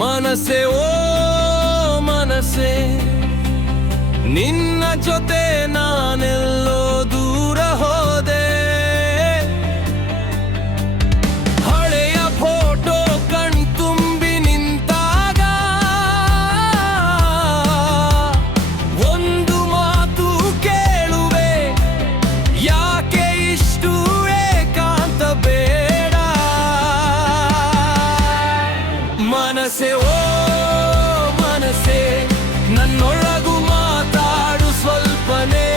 ಮನಸ್ಸೆ ಓ ಮನಸ್ಸೆ, ನಿನ್ನ ಜೊತೆ ನಾನೆಲ್ಲೋ ದೂರ ಹೋದೆ. ಹಳೆಯ ಫೋಟೋ ಕಣ್ತುಂಬಿ ನಿಂತಾಗ ಒಂದು ಮಾತು ಕೇಳುವೆ, ಯಾಕೆ ಇಷ್ಟು ಏಕಾಂತ ಬೇಡ. ಮನಸ್ಸೆ ಓ ಮನಸ್ಸೆ, ನನ್ನೊಳಗು ಮಾತಾಡು ಸ್ವಲ್ಪನೇ.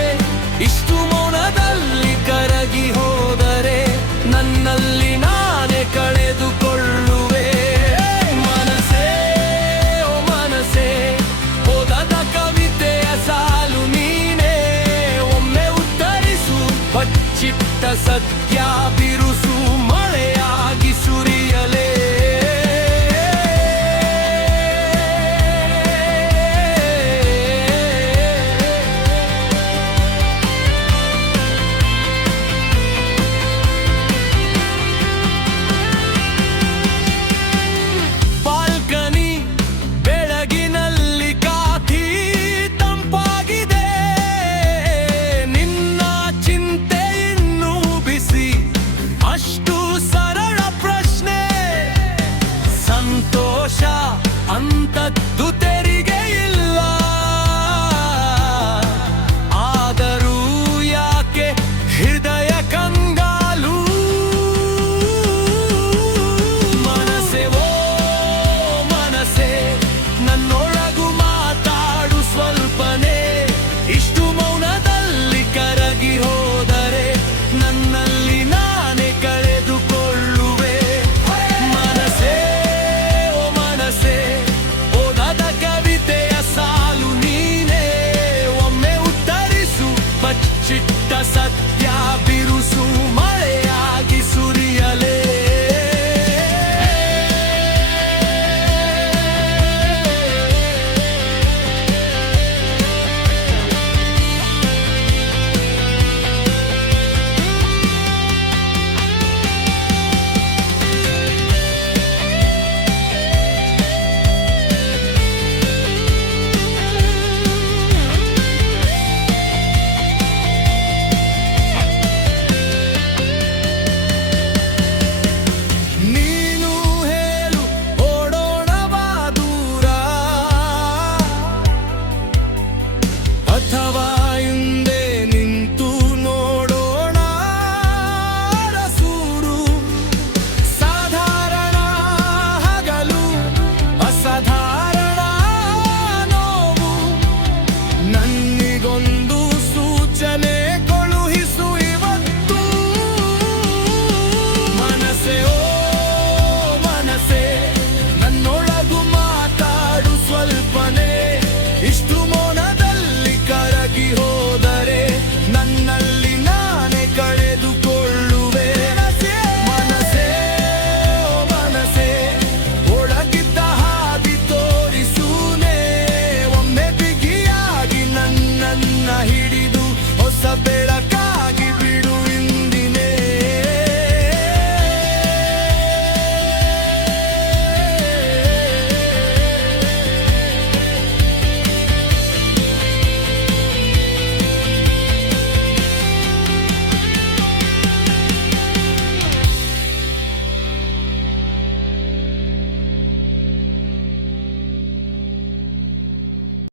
ಇಷ್ಟು ಮೌನದಲ್ಲಿ ಕರಗಿ ಹೋದರೆ ನನ್ನಲ್ಲಿ ನಾನೇ ಕಳೆದುಕೊಳ್ಳುವೆ. ಮನಸ್ಸೇ ಓ ಮನಸ್ಸೇ, ಓದದ ಕವಿತೆಯ ಸಾಲು ನೀನೇ. ಒಮ್ಮೆ ಉತ್ತರಿಸು, ಬಚ್ಚಿಟ್ಟ ಸತ್ಯ ಬಿರುಸು ಮಳೆಯಾಗಿ ಸುರಿಯಲೇ. ಸಂತೋಷ ಅಂತದ್ದು